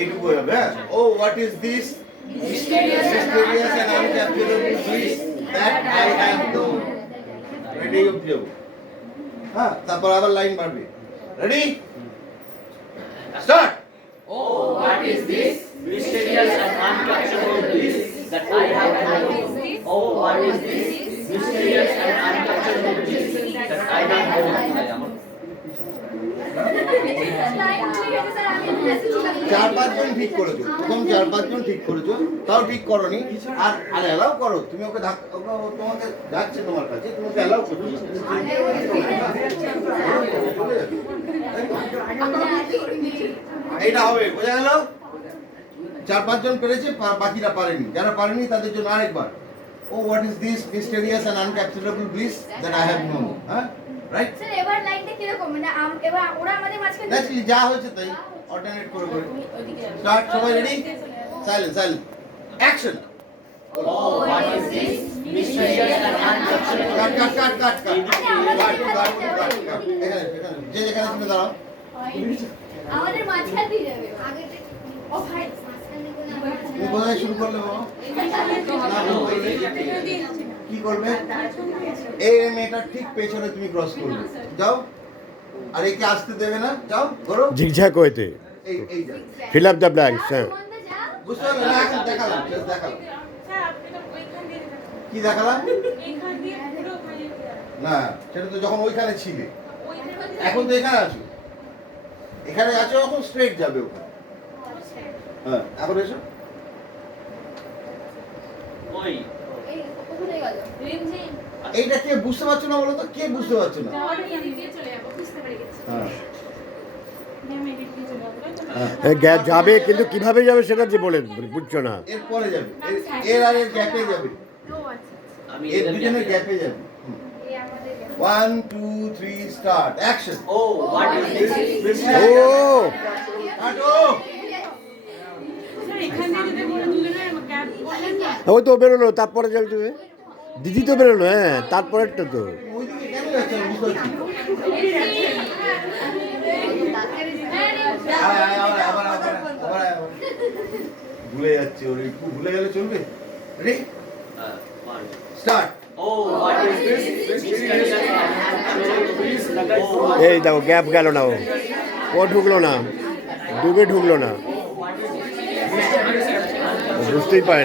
এইটুকু হবে, হ্যাঁ? Oh, what is this? Mysterious and uncapturable bliss that I have known. Ready অবধি যাবো, হ্যাঁ? তারপর আবার লাইন বাড়বে। Ready, start. Oh, what is this mysterious and uncapturable bliss that I have known? Oh, what is this mysterious and uncapturable bliss that I have known? চার পাঁচজন ঠিক করেছো, প্রথম চার পাঁচজন ঠিক করেছো, তাও ঠিক করনি। আর আর অ্যালাউ করো, তুমি ওকে তোমাকে যাচ্ছে তোমার কাছে, তোমাকে অ্যালাউ করছো। এইটা হবে, বোঝা গেল? চার পাঁচজন পেরেছে, বাকিরা পারেনি। যারা পারেনি তাদের জন্য আরেকবার। Oh, what is this mysterious and uncapturable bliss that I have known? হ্যাঁ, রাইট? স্যার এবার লাইনটা কি রকম, মানে এবার ওরা আমাদের মাঝখানে ন্যাচারালি যা হয়েছে তাই অল্টারনেট করে করে স্টার্ট। সবাই ready, silent action. Oh, what is this mysterious and uncapturable কাট এখানে যে যেখানে তুমি দাঁড়াও। আমাদের মাঝখানে দিয়ে যাবে আগে ও ভাই মাঝখানে কোন তুমি কোথায় শুরু করলে বাবা? কি করবে? এই মেয়েটা ঠিক পেছনে তুমি ক্রস করবে, যাও। আর একে আসতে দেবে না, যাও করো। zigzag হইতে এই যাও, fill up the blanks, হ্যাঁ। বুঝতে পারলে না? এখন দেখালাম, just দেখালাম। স্যার আপনি তো ওইখান দিয়ে দেখাচ্ছেন। কি দেখালাম? এইখান দিয়ে পুরো ওখানে না, সেটা তো যখন ওইখানে ছিলে। ওইখানে এখন তো এখানে আছো, এখানে আছো, এখন স্ট্রেট যাবে ওখানে। হ্যাঁ, এখন এসো। ওই এই কোথায় গেল রিমঝিম এইটা কে বুঝতে পারছো না বলো তো? কে বুঝতে পারছো না? যাওয়ার এদিক দিয়ে চলে যাবো, বুঝতে পেরে গেছি। হ্যাঁ ম্যাম এদিক দিয়ে চলে যাবো, তাই তো? হ্যাঁ, যাবে, কিন্তু কিভাবে যাবে সেটা যে বলেন, বুঝছো না। এর পরে যাবে, এর আর এর গ্যাপে যাবে, ও আচ্ছা আমি এর দুজনের গ্যাপে যাবে। এই আমাদের 1 2 3 start, action. Oh, what is this ও কাটো। স্যার এখান দিয়ে যদি বলে দুজনের গ্যাপ বললেন না, ওই তো বেরোলো, তারপরে যাবে তুমি। দিদি তো বেরোলো, হ্যাঁ, তারপরেরটা তো। ওইদিকে কেন যাচ্ছ না বুঝতে পারছি না। আবার ভুলে যাচ্ছে, ওর একটু ভুলে গেলে চলবে। Ready, one. Start. Oh, what is this mysterious and uncapturable bliss that I have known? এই দেখো, গ্যাপ গেল না, ও ঢুকলো না, ডুবে ঢুকলো না, বুঝতেই পারে।